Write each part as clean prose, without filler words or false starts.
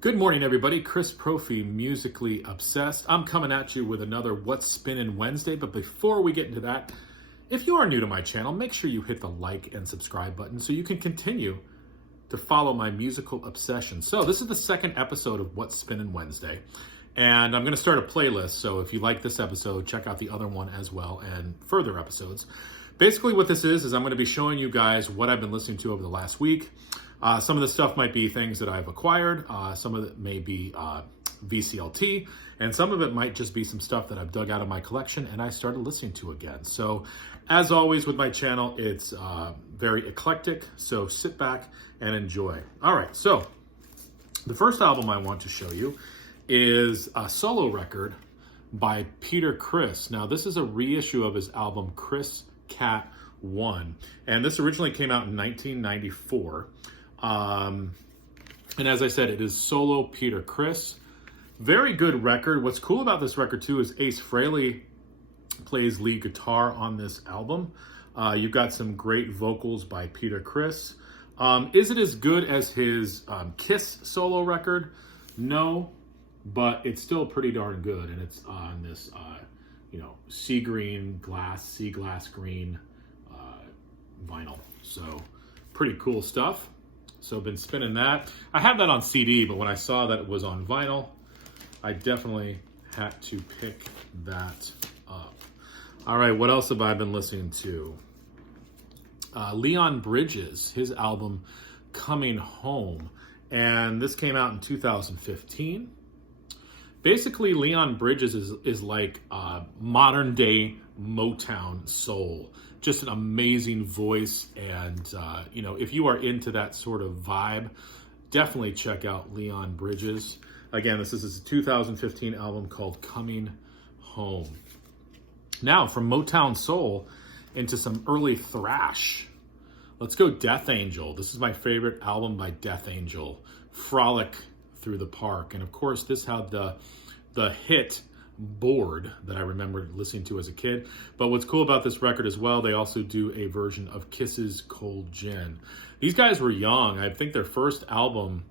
Good morning, everybody. Chris Profi, Musically Obsessed. I'm coming at you with another What's Spinnin' Wednesday, but before we get into that, if you are new to my channel, make sure you hit the like and subscribe button so you can continue to follow my musical obsession. So this is the second episode of What's Spinnin' Wednesday, and I'm going to start a playlist, so if you like this episode, check out the other one as well and further episodes. Basically what this is I'm going to be showing you guys what I've been listening to over the last week. Some of the stuff might be things that I've acquired, some of it may be VCLT, and some of it might just be some stuff that I've dug out of my collection and I started listening to again. So as always with my channel, it's very eclectic, so sit back and enjoy. All right, so the first album I want to show you is a solo record by Peter Criss. Now this is a reissue of his album Chris Cat 1, and this originally came out in 1994. And as I said, it is solo Peter Criss. Very good record. What's cool about this record too is Ace Frehley plays lead guitar on this album. You've got some great vocals by Peter Criss. Is it as good as his Kiss solo record? No, but it's still pretty darn good, and it's on this sea glass green vinyl. So pretty cool stuff. So been spinning that. I have that on CD, but when I saw that it was on vinyl, I definitely had to pick that up. All right, what else have I been listening to? Leon Bridges, his album Coming Home, and this came out in 2015. Basically, Leon Bridges is like modern day Motown soul. Just an amazing voice, and if you are into that sort of vibe, definitely check out Leon Bridges. Again, this is his 2015 album called Coming Home. Now, from Motown soul into some early thrash. Let's go Death Angel. This is my favorite album by Death Angel, Frolic Through the Park. And of course, this had the hit Bored that I remember listening to as a kid. But what's cool about this record as well, they also do a version of Kiss's Cold Gin. These guys were young. I think their first album,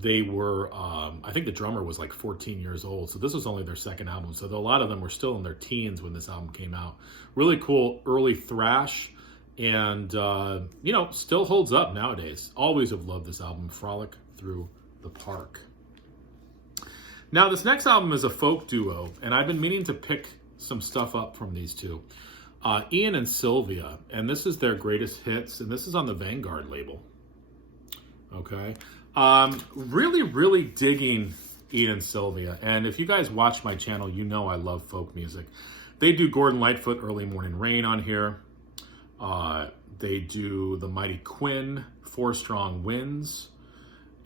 they were, I think the drummer was like 14 years old. So this was only their second album. So a lot of them were still in their teens when this album came out. Really cool early thrash, and still holds up nowadays. Always have loved this album, Frolic Through the Park. Now, this next album is a folk duo, and I've been meaning to pick some stuff up from these two. Ian and Sylvia, and this is their greatest hits, and this is on the Vanguard label. Okay. Really, really digging Ian and Sylvia, and if you guys watch my channel, you know I love folk music. They do Gordon Lightfoot, Early Morning Rain on here. They do The Mighty Quinn, Four Strong Winds,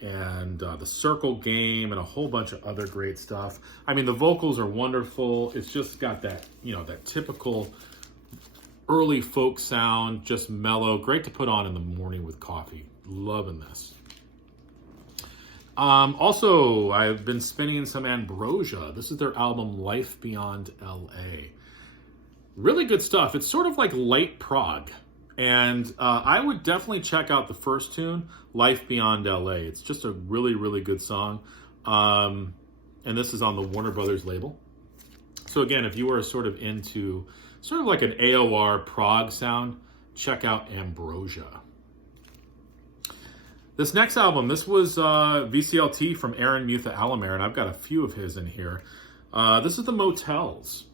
and The Circle Game, and a whole bunch of other great stuff. I mean, the vocals are wonderful. It's just got that, that typical early folk sound, just mellow. Great to put on in the morning with coffee. Loving this. Also, I've been spinning some Ambrosia. This is their album Life Beyond LA. Really good stuff. It's sort of like light prog. And I would definitely check out the first tune, Life Beyond LA. It's just a really, really good song. And this is on the Warner Brothers label. So again, if you are sort of into sort of like an AOR prog sound, check out Ambrosia. This next album, this was VCLT from Aaron Mutha Alamere, and I've got a few of his in here. This is the Motels.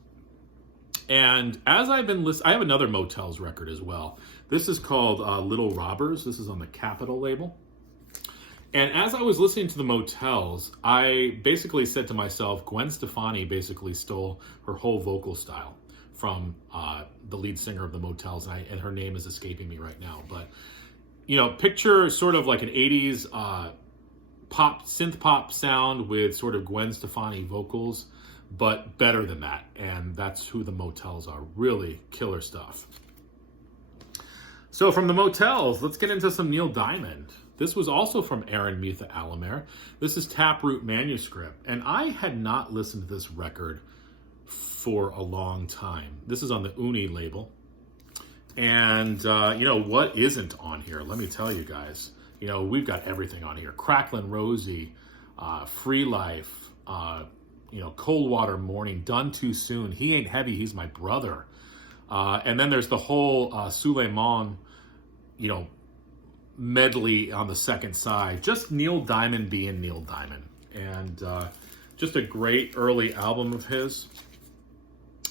And as I've been listening, I have another Motels record as well. This is called Little Robbers. This is on the Capitol label. And as I was listening to the Motels, I basically said to myself, Gwen Stefani basically stole her whole vocal style from the lead singer of the Motels, and her name is escaping me right now. But, picture sort of like an 80s synth pop sound with sort of Gwen Stefani vocals, but better than that, and that's who the Motels are. Really killer stuff. So from the Motels, let's get into some Neil Diamond. This was also from Aaron Mutha Alamere. This is Taproot Manuscript, and I had not listened to this record for a long time. This is on the Uni label, And, what isn't on here? Let me tell you guys. You know, we've got everything on here. Cracklin' Rosie, Free Life, you know, Cold Water Morning, Done Too Soon, He Ain't Heavy, He's My Brother. And then there's the whole Suleiman, you know, medley on the second side. Just Neil Diamond being Neil Diamond. And just a great early album of his.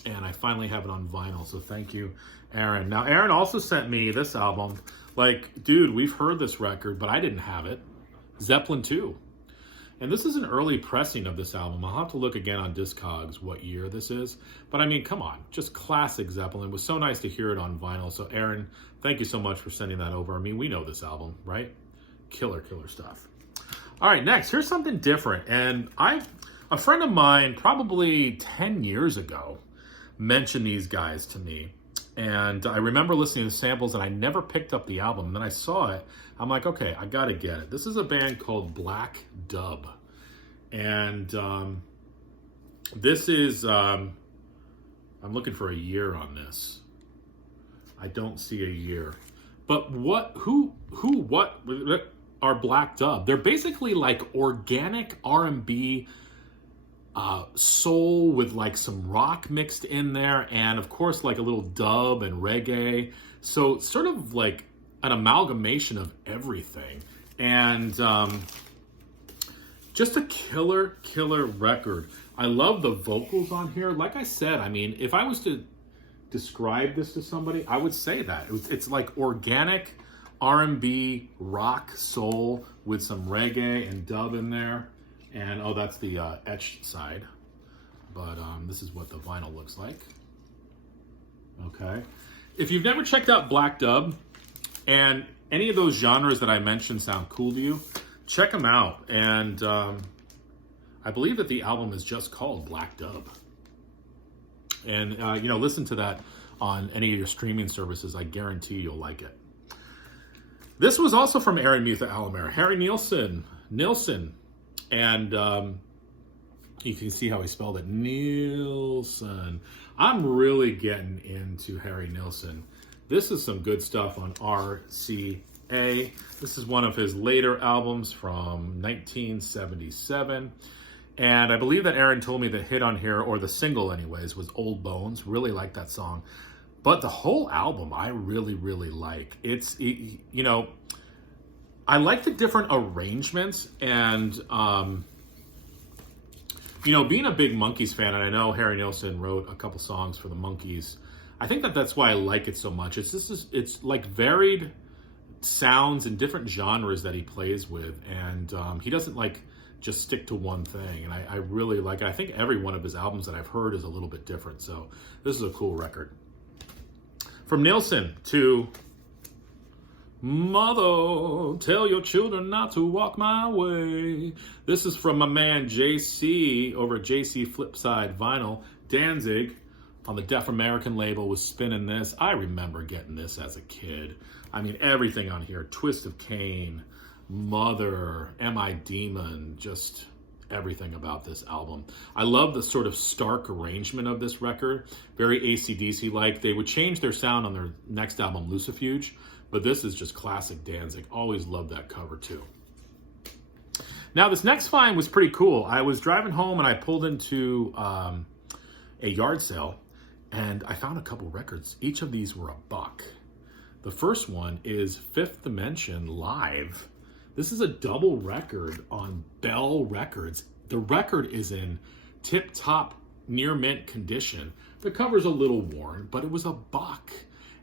And I finally have it on vinyl, so thank you, Aaron. Now, Aaron also sent me this album. Like, dude, we've heard this record, but I didn't have it. Zeppelin 2. And this is an early pressing of this album. I'll have to look again on Discogs what year this is. But I mean, come on, just classic Zeppelin. It was so nice to hear it on vinyl. So Aaron, thank you so much for sending that over. I mean, we know this album, right? Killer, killer stuff. All right, next, here's something different. And a friend of mine, probably 10 years ago, mentioned these guys to me. And I remember listening to the samples, and I never picked up the album. And then I saw it. I'm like, okay, I got to get it. This is a band called Black Dub. And this is, I'm looking for a year on this. I don't see a year. But what are Black Dub? They're basically like organic R&B soul with like some rock mixed in there, and of course like a little dub and reggae. So sort of like an amalgamation of everything, and just a killer record. I love the vocals on here. Like I said, I mean, if I was to describe this to somebody, I would say that it's like organic R&B rock soul with some reggae and dub in there. And, oh, that's the etched side. But this is what the vinyl looks like. Okay. If you've never checked out Black Dub, and any of those genres that I mentioned sound cool to you, check them out. And I believe that the album is just called Black Dub. And, you know, listen to that on any of your streaming services. I guarantee you'll like it. This was also from Aaron Mutha Alamere. Harry Nielsen. And you can see how he spelled it. Nielsen. I'm really getting into Harry Nielsen. This is some good stuff on RCA. This is one of his later albums from 1977. And I believe that Aaron told me the hit on here, or the single anyways, was Old Bones. Really like that song. But the whole album I really like. You know, I like the different arrangements, and you know, being a big Monkees fan, and I know Harry Nielsen wrote a couple songs for the Monkees, I think that that's why I like it so much. It's like varied sounds and different genres that he plays with, and he doesn't like just stick to one thing, and I really like it. I think every one of his albums that I've heard is a little bit different, so this is a cool record. From Nielsen to Mother, Tell Your Children Not to Walk My Way. This is from my man JC over at JC Flipside Vinyl. Danzig on the Deaf American label was spinning this. I remember getting this as a kid. I mean, everything on here. Twist of Cain, Mother, Am I Demon, just everything about this album. I love the sort of stark arrangement of this record. Very AC/DC-like. They would change their sound on their next album, Lucifuge, but this is just classic Danzig. Always loved that cover too. Now this next find was pretty cool. I was driving home and I pulled into a yard sale and I found a couple records. Each of these were $1. The first one is Fifth Dimension Live. This is a double record on Bell Records. The record is in tip-top, near-mint condition. The cover's a little worn, but it was $1.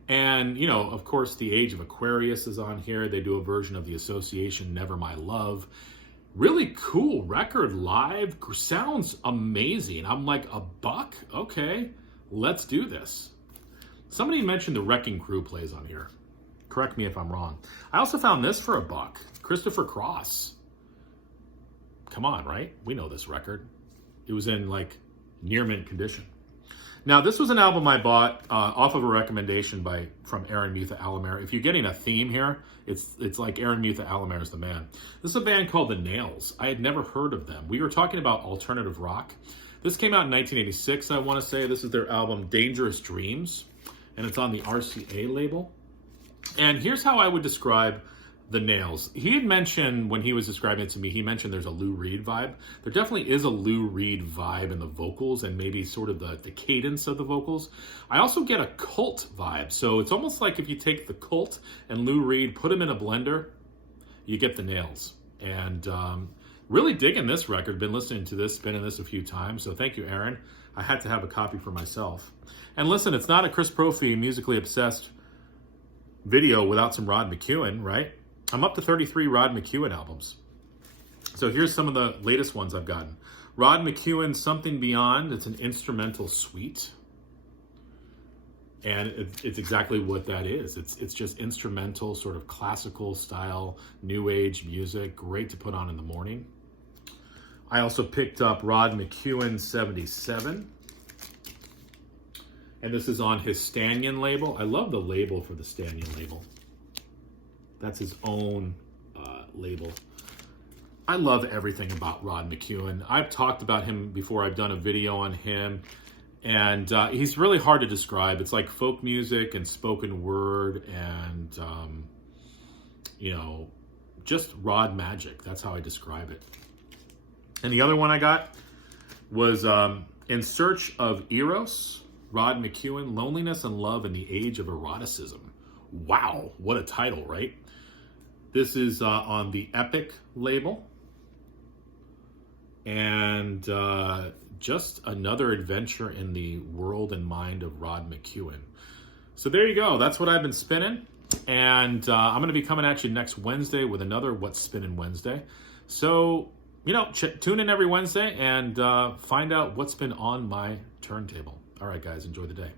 And, you know, of course, The Age of Aquarius is on here. They do a version of The Association, Never My Love. Really cool record live. Sounds amazing. I'm like, $1? Okay, let's do this. Somebody mentioned the Wrecking Crew plays on here. Correct me if I'm wrong. I also found this for $1. Christopher Cross. Come on, right? We know this record. It was in like near mint condition. Now, this was an album I bought off of a recommendation from Aaron Mutha Alamere. If you're getting a theme here, it's like Aaron Mutha Alamere is the man. This is a band called The Nails. I had never heard of them. We were talking about alternative rock. This came out in 1986, I want to say. This is their album Dangerous Dreams, and it's on the RCA label. And here's how I would describe the nails. He had mentioned when he was describing it to me, he mentioned there's a Lou Reed vibe. There definitely is a Lou Reed vibe in the vocals and maybe sort of the cadence of the vocals. I also get a Cult vibe. So it's almost like if you take the Cult and Lou Reed, put them in a blender, you get the nails. And really digging this record. Been listening to this, spinning this a few times. So thank you, Aaron. I had to have a copy for myself. And listen, it's not a Chris Profi Musically Obsessed video without some Rod Mcewen, right? I'm up to 33 Rod Mcewen albums. So here's some of the latest ones I've gotten. Rod Mcewen, Something Beyond. It's an instrumental suite. And it's exactly what that is. It's just instrumental, sort of classical style, new age music. Great to put on in the morning. I also picked up Rod Mcewen 77. And this is on his Stanyan label. I love the label for the Stanyan label. That's his own label. I love everything about Rod Mcewen. I've talked about him before. I've done a video on him. And he's really hard to describe. It's like folk music and spoken word and, you know, just Rod magic. That's how I describe it. And the other one I got was In Search of Eros, Rod Mcewen, Loneliness and Love in the Age of Eroticism. Wow, what a title, right? This is on the Epic label. And just another adventure in the world and mind of Rod Mcewen. So there you go. That's what I've been spinning. And I'm going to be coming at you next Wednesday with another What's Spinnin' Wednesday. So, you know, tune in every Wednesday and find out what's been on my turntable. All right, guys, enjoy the day.